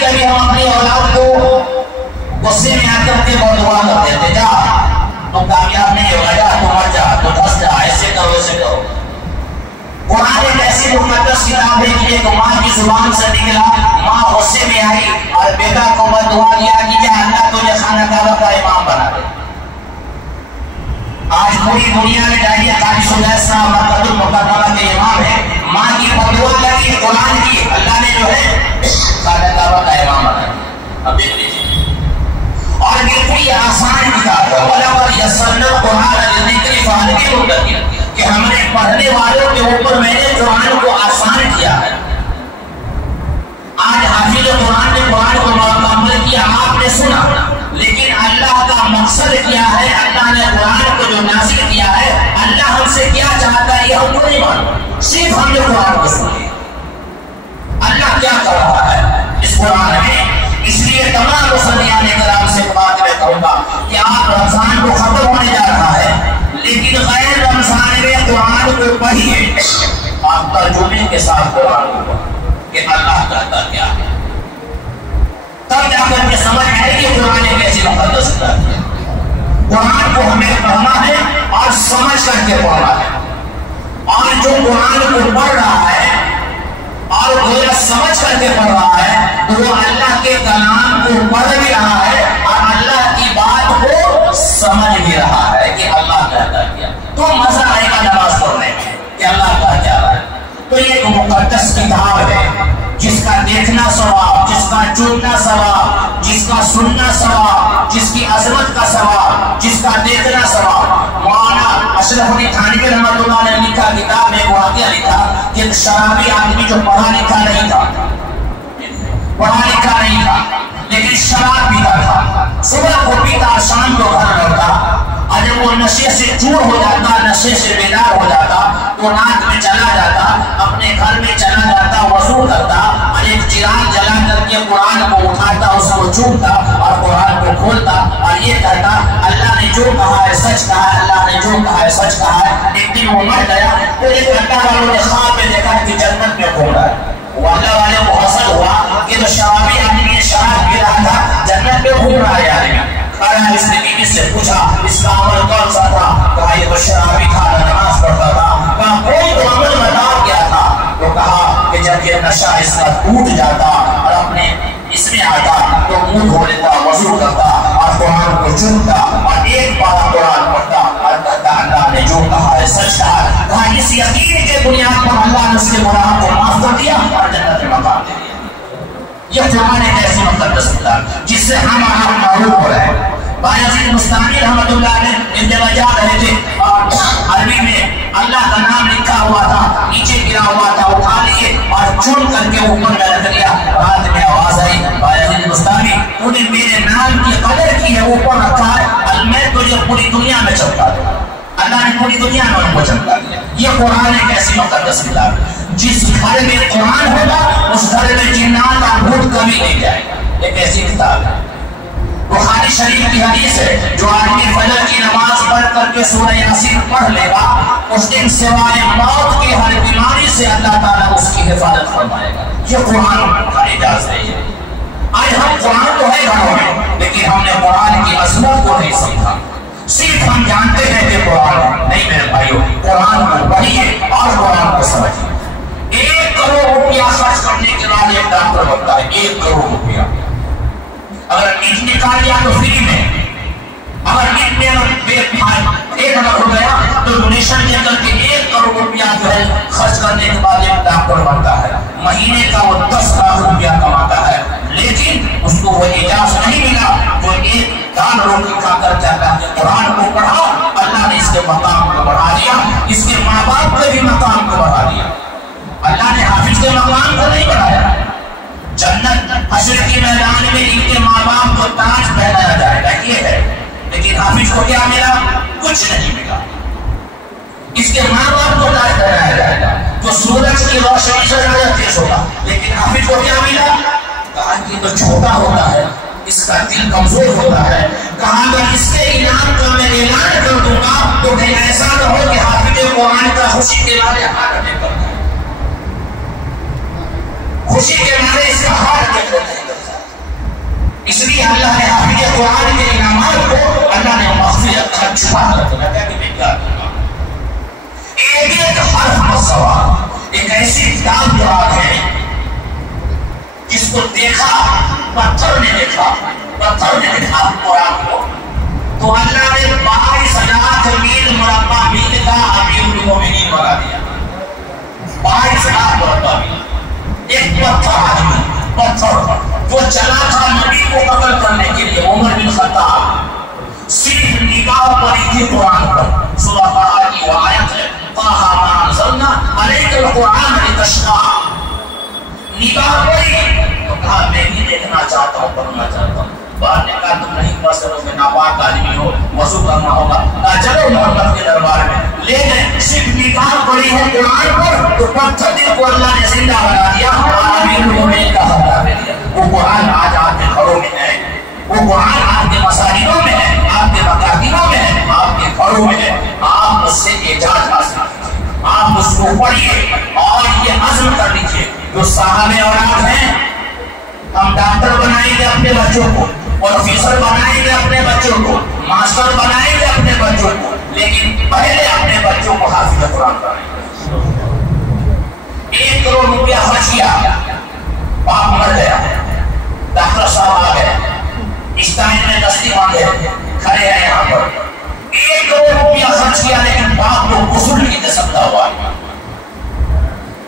کبھی ہم اپنی اولاد کو غصے میں آ کر کے بددعا کرتے تھے، جا تو کامیاب نہیں ہوگا، جا تو مر جا، تو دس جا، ایسے کرو ایسے کرو۔ قرآن ایک ایسی مقدس کتاب ہے کہ ایک ماں کی زبان سے نکلا، ماں غصے میں آئی اور بیٹا کو بددعا کیا کہ کیا اللہ تجھے خانہ کعبہ کا امام بنا دے۔ آج پوری دنیا میں جائیے قادس الاسلام مرکز المکرمہ کے امام ہے، ماں کی بددعا لگی قرآن کی، اللہ نے جو ہے خانہ کعبہ کا امام بنا دیا۔ اب دیکھ لیجیے، اور بالکل یہ آسان کتاب ہے، وَلَقَدْ يَسَّرْنَا الْقُرْآنَ لِلذِّكْرِ فَهَلْ مِن مُدَّكِرٍ، کہ ہم نے پڑھنے والوں کے اوپر میں نے قرآن کو آسان کیا ہے۔ آج حافظ قرآن نے قرآن کو مکمل کیا، آپ نے سنا، لیکن اللہ کا مقصد کیا ہے؟ اللہ نے قرآن کو جو نازل کیا ہے، اللہ ہم سے کیا چاہتا ہے یہ ہم کو نہیں معلوم، صرف ہم نے قرآن کو سنا۔ اللہ کیا کر رہا ہے اس قرآن میں؟ اس لیے تمام مسلمان کرام سے بات میں کروں گا کہ آپ رمضان کو ختم ہونے جا رہا ہے، لیکن غیر رمضان میں قرآن کو پڑھیے، آپ ترجمے کے ساتھ قرآن کو پڑھیں کہ اللہ کہتا کیا ہے، تب جا کر کے سمجھ آئے کہ قرآن ایک ایسی مقدس کتاب ہے۔ قرآن کو ہمیں پڑھنا ہے اور سمجھ کر کے پڑھنا ہے، اور جو قرآن کو پڑھ رہا ہے اور گویا سمجھ کر کے پڑھ رہا ہے تو وہ اللہ کے کلام کو پڑھ بھی رہا ہے اور اللہ کی بات کو سمجھ بھی رہا ہے کہ اللہ کہتا کیا، تو مزہ آئے گا نماز پڑھنے میں کہ اللہ کا کیا رہا ہے۔ تو یہ ایک مقدس کتاب ہے جس کا دیکھنا ثواب، جس کا چننا ثواب، جس کا سننا ثواب، جس کی عظمت کا ثواب، جس کا دیکھنا ثواب۔ مولانا اشرف علی تھانوی رحمۃ اللہ نے لکھا کتاب میں ایک واقعہ لکھا کہ ایک شرابی آدمی جو پڑھا لکھا نہیں تھا لیکن شراب پیتا تھا، صبح کو پیتا شام کو گھر لوٹا، اور جب وہ نشے سے چور ہو جاتا، نشے سے بیدار ہو جاتا تو رات میں چلا جاتا، اپنے گھر میں چلا جاتا، وضو کرتا اور ایک چراغ جلا کر کے قرآن کو اٹھاتا، اس کو چومتا اور قرآن کو کھولتا اور یہ کہتا اللہ نے جو کہا ہے سچ کہا ہے، اللہ نے جو کہا ہے سچ کہا ہے۔ ایک دن وہ مر گیا تو ایک اللہ والوں نے خواب میں دیکھا کہ جنت میں گھوم رہا ہے، وہ اللہ والے کو حاصل ہوا کہ جو شرابی آدمی شراب پی رہا تھا جنت میں گھوم رہا ہے آدمی۔ اس نے بیوی سے پوچھا اس کا عمل کون سا تھا؟ کہا یہ تو شرابی تھا، نماز پڑھتا تھا۔ کہا کوئی تو عمل بتا کیا تھا؟ تو کہا کہ جب یہ نشہ اس کا ٹوٹ جاتا اور اپنے اس میں آتا تو منہ دھو لیتا، وضو کرتا اور قرآن کو چنتا اور ایک بار قرآن پڑھتا اور کہتا اللہ نے جو کہا ہے سچ کہا ہے۔ کہا اس یقین کے بنیاد پر اللہ نے اس کے گناہ کو معاف کر دیا اور جنت میں مقام دے دیا۔ یہ قرآن ایک ایسی مقدس کتاب جس سے ہم آپ معروف ہو رہے ہیں۔ بایزید بستامی رحمۃ اللہ نے انتباہ جا رہے تھے اور عربی میں اللہ کا نام لکھا ہوا تھا، نیچے گرا ہوا تھا، اٹھا لیے اور چن کر کے اوپر میں رکھ لیا۔ رات میں آواز آئی بایزید بستامی تو نے میرے نام کی قدر کی ہے، اوپر رکھا ہے اور میں تجھے پوری دنیا میں چمکا دوں۔ اللہ نے پوری دنیا میں ان کو چمکا دیا۔ یہ قرآن ایک ایسی مقدس کتاب ہے جس گھر میں قرآن ہوگا اس گھر میں جنات اور بھوت کبھی نہیں جائے گا۔ ایک ایسی کتاب ہے۔ بخاری شریف کی حدیث ہے جو آدمی فجر کی نماز پڑھ کر کے سورہ یاسین پڑھ لے گا اس دن سوائے موت کی ہر بیماری سے اللہ تعالیٰ اس کی حفاظت فرمائے گا۔ یہ قرآن کا اعجاز ہے۔ آج ہم قرآن تو ہے گھروں میں لیکن ہم نے قرآن کی عظمت کو نہیں سمجھا، صرف ہم جانتے ہیں کہ قرآن نہیں۔ میرے بھائیوں قرآن کو پڑھیے اور قرآن کو سمجھیے۔ 1 کروڑ روپیہ خرچ کرنے کے بعد ایک ڈاکٹر بنتا ہے، 1 کروڑ روپیہ۔ اگر نیٹ نکال لیا تو فری میں، اگر نیٹ میں 1 لاکھ ہو گیا تو ڈونیشن دے کر کے 1 کروڑ روپیہ جو ہے خرچ کرنے کے بعد ایک ڈاکٹر بنتا ہے۔ مہینے کا وہ 10 لاکھ روپیہ کماتا ہے، لیکن اس کو وہ اعزاز نہیں ملا جو 1 دال روٹی کھا کر جاتا ہے۔ قرآن کو پڑھا، اللہ نے اس کے مقام کو بڑھا دیا، اس کے ماں باپ کے بھی مقام کو بڑھا دیا۔ اللہ نے حافظ کے مقام کو نہیں بڑھایا۔ جنت حشر کے میدان میں ان کے ماں باپ کو تاج پہنایا جائے گا، یہ ہے، لیکن حافظ کو کیا ملا؟ کچھ نہیں ملا۔ اس کے ماں باپ کو تاج پہنایا جائے گا تو سورج کی روشنی سے زیادہ تیز ہوگا، لیکن حافظ کو کیا ملا؟ کہا کہ تو چھوٹا ہوتا ہے، اس کا دل کمزور ہوتا ہے۔ کہا اگر اس کے انعام کا میں اعلان کر دوں گا تو کہیں ایسا نہ ہو کہ حافظ قرآن کا خوشی کے مارے ہاتھ اٹیک کرتا ہے، خوشی کے مارے اس کا ہاتھ اٹیک کرتا ہے۔ اس لیے اللہ نے حافظ قرآن کے انعامات کو اللہ نے مغفرت چھپا کر رکھا کہ میں کیا کروں گا. ایک ایک حرف کا سوال ایک ایسی کتاب جواب ہے جس کو دیکھا پتھر نے دیکھا قرآن کو تو اللہ نے 22,000 میل مربع میل کا امیر المومنین بنا دیا. 22,000 مربع میل ایک پتھر جو چلا تھا نبی کو قتل کرنے کے لیے. عمر بن خطاب صرف نگاہ پڑی تھی قرآن پر. سورہ طٰہٰ کی وہ آیت ہے طٰہٰ مَا أَنزَلْنَا عَلَيْكَ الْقُرْآنَ لِتَشْقَىٰ. نگاہ پڑی تو کہا میں بھی دیکھنا چاہتا ہوں, پڑھنا چاہتا ہوں. بعد نے کہا تم نہیں پڑھ سکو گے, ناپاک آدمی ہو, وضو کرنا ہوگا. چلو محمد کے دربار میں لے گئے. صرف نگاہ پڑی ہے قرآن پر تو پتھر دل کو اللہ نے زندہ بنا دیا. امیر المومنین کا حوالہ دے دیا. وہ قرآن آج آپ کے گھروں میں ہے, وہ قرآن آپ کے مساجدوں میں ہے, آپ کے مکاتبوں میں ہے, آپ کے گھروں میں ہے. آپ اس سے اعجاز حاصل کیجیے, آپ اس کو پڑھیے اور یہ عزم کر لیجیے جو صاحب اولاد ہیں ہم ڈاکٹر بنائیں گے اپنے بچوں کو, پروفیسر بنائیں گے اپنے بچوں کو, ماسٹر بنائیں گے اپنے بچوں کو, لیکن پہلے اپنے بچوں کو حافظ قرآن بنائیں گے. 1 کروڑ روپیہ خرچ کیا, باپ مر گیا, ڈاکٹر صاحب آ گئے, اسٹائن میں دستی مانگے, کھڑے ہیں یہاں پر. 1 کروڑ روپیہ خرچ کیا لیکن باپ کو غسل نہیں دے سکتا ہوا,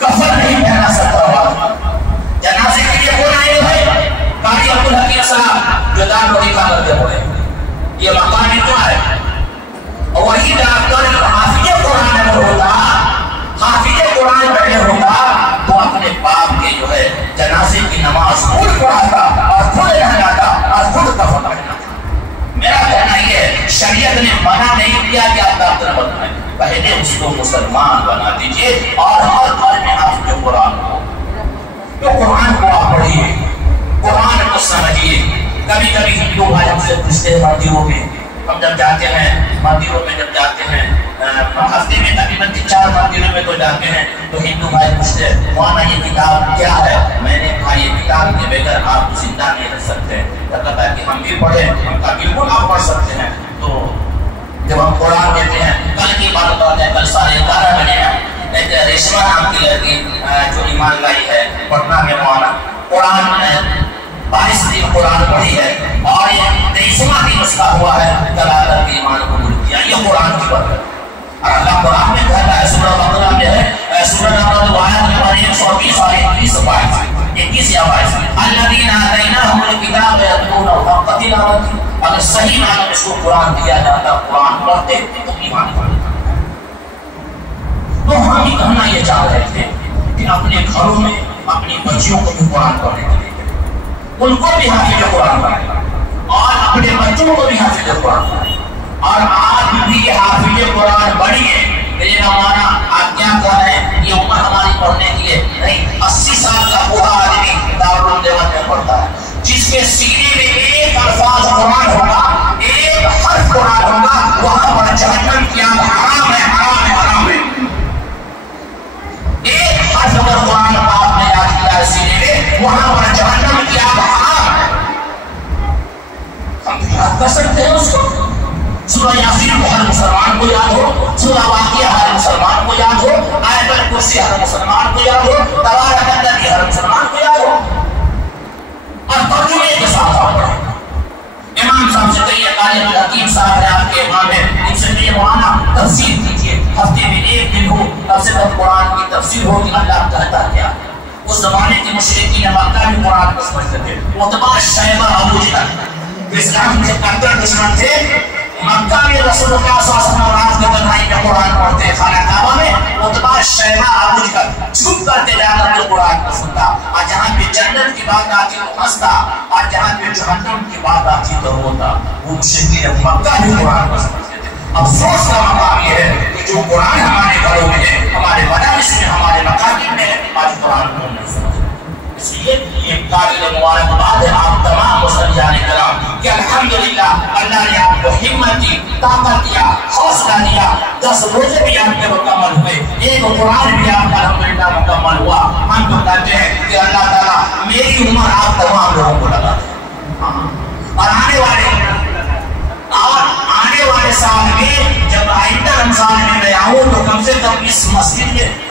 کفن نہیں پہنا سکتا ہوا. جنازے کے لیے کون آئے بھائی؟ قاری عبدالحکیم صاحب جو دار وظیفہ کرتے پڑے. یہ مقام کیا ہے؟ اور وہی ڈاکٹر حافظ قرآن اگر ہوتا, حافظ قرآن بیٹھے ہوتا تو اپنے باپ کے جو ہے جنازے کی نماز خود پڑھاتا اور خود نہلاتا اور خود کفن پہناتا. میرا کہنا یہ ہے شریعت نے منع نہیں کیا کہ آپ ڈاکٹر بنائیں, پہلے اس کو مسلمان بنا دیجیے اور ہر گھر میں حافظ قرآن ہو. تو قرآن کو آپ پڑھیے, قرآن کو سمجھیے. کبھی کبھی ہندو بھائی ہم سے پوچھتے ہیں مندروں میں, ہم جب جاتے ہیں مندروں میں جب جاتے ہیں ہفتے میں تقریباً 4 مندروں میں تو جاتے ہیں تو ہندو بھائی پوچھتے ہیں مولانا یہ کتاب کیا ہے. میں نے کہا یہ کتاب کے بغیر آپ زندہ نہیں رہ سکتے. کہتا ہے کہ ہم بھی پڑھیں. ہم کہا بالکل آپ پڑھ سکتے ہیں. تو جب ہم قرآن دیتے ہیں, کل کی بات بتاتے ہیں, کل 11:30 بجے ایک ریشمہ نام کی لڑکی جو ایمان لائی ہے پٹنہ میں, مولانا قرآن 22 دن قرآن پڑھی ہے اور یہ 23واں دن اس کا ہوا ہے کل آ کر کے ایمان قبول کیا. یہ قرآن کی برکت. اور اللہ قرآن میں کہتا ہے سورہ بقرہ میں ہے, سورہ نمبر 2 آیت نمبر 120 اور 21 یا 22 الذین آتیناہم الکتاب یتلونہ حق تلاوتہ. اگر صحیح معنی میں اس کو قرآن دیا جاتا, قرآن پڑھتے تو ایمان پڑھتے. تو ہم ہی کہنا یہ چاہ رہے تھے کہ اپنے گھروں میں اپنی بچیوں کو بھی قرآن پڑھنے کے لیے ان کو بھی حافظ قرآن بنائیں اور اپنے بچوں کو بھی حافظ قرآن بنائیں. اور آپ بھی حافظ قرآن بنیے. میرے مولانا آپ کیا کہہ رہے ہیں یہ عمر ہماری پڑھنے کی ہے نہیں. 80 سال کا بوڑھا آدمی دارالعلوم دیوبند میں پڑھتا ہے, جس کے سینے میں ایک الفاظ قرآن ہوگا, ایک حرف قرآن ہوگا, وہاں پر جہنم کی آگ حرام ہے, حرام ہے, حرام ہے. ایک حرف اگر قرآن آپ نے یاد کیا ہے سینے میں, وہاں پر جہنم کی آگ حرام ہے. ہم یاد کر سکتے ہیں اس کو. سورہ یاسین کو ہر مسلمان کو یاد ہو, سورہ واقعہ ہر مسلمان کو یاد ہو, آیت الکرسی ہر مسلمان کو یاد ہو, تبارک الذی ہر مسلمان کو یاد ہو. اور ترجمے کے ساتھ آپ پڑھیں. امام صاحب سے کہیے, قاری عبدالحکیم صاحب ہے آپ کے امام ہیں, ان سے کہیے مولانا تفسیر کیجیے, ہفتے میں 1 دن ہو کم سے کم قرآن کی تفسیر ہو کہ اللہ کہتا کیا. اس زمانے کے مشرکین مکہ بھی قرآن کو سمجھتے تھے. عتبہ شیبہ ابو جہل اسلام کے قدر دشمن تھے. مکہ میں رسول اللہ صلی اللہ علیہ وسلم رات کے تنہائی میں قرآن پڑھتے ہیں خانہ کعبہ میں. عتبہ شیبہ ابو جہل چھپ کرتے جا کر کے قرآن کو سنتا, اور جہاں پہ جنت کی بات آتی تو ہنستا, اور جہاں پہ جہنم کی بات آتی تو روتا. وہ مشرکین مکہ بھی قرآن کو سمجھتے تھے. افسوس کا مقام یہ ہے کہ جو قرآن ہمارے گھروں میں ہے, ہمارے مدارس میں, ہمارے مکاتب میں, آج قرآن کو نہیں سمجھتے. اس لیے یہ قابل مبارکباد ہے آپ تمام مسلمان کرام کہ الحمدللہ اللہ نے آپ کو ہمت دی, طاقت دیا, حوصلہ دیا. 10 روزے بھی آپ کے مکمل ہوئے, ایک قرآن بھی آپ کا الحمدللہ مکمل ہوا. ہم تو کہتے ہیں کہ اللہ تعالیٰ میری عمر آپ تمام لوگوں کو لگا دے.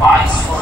2200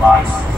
2200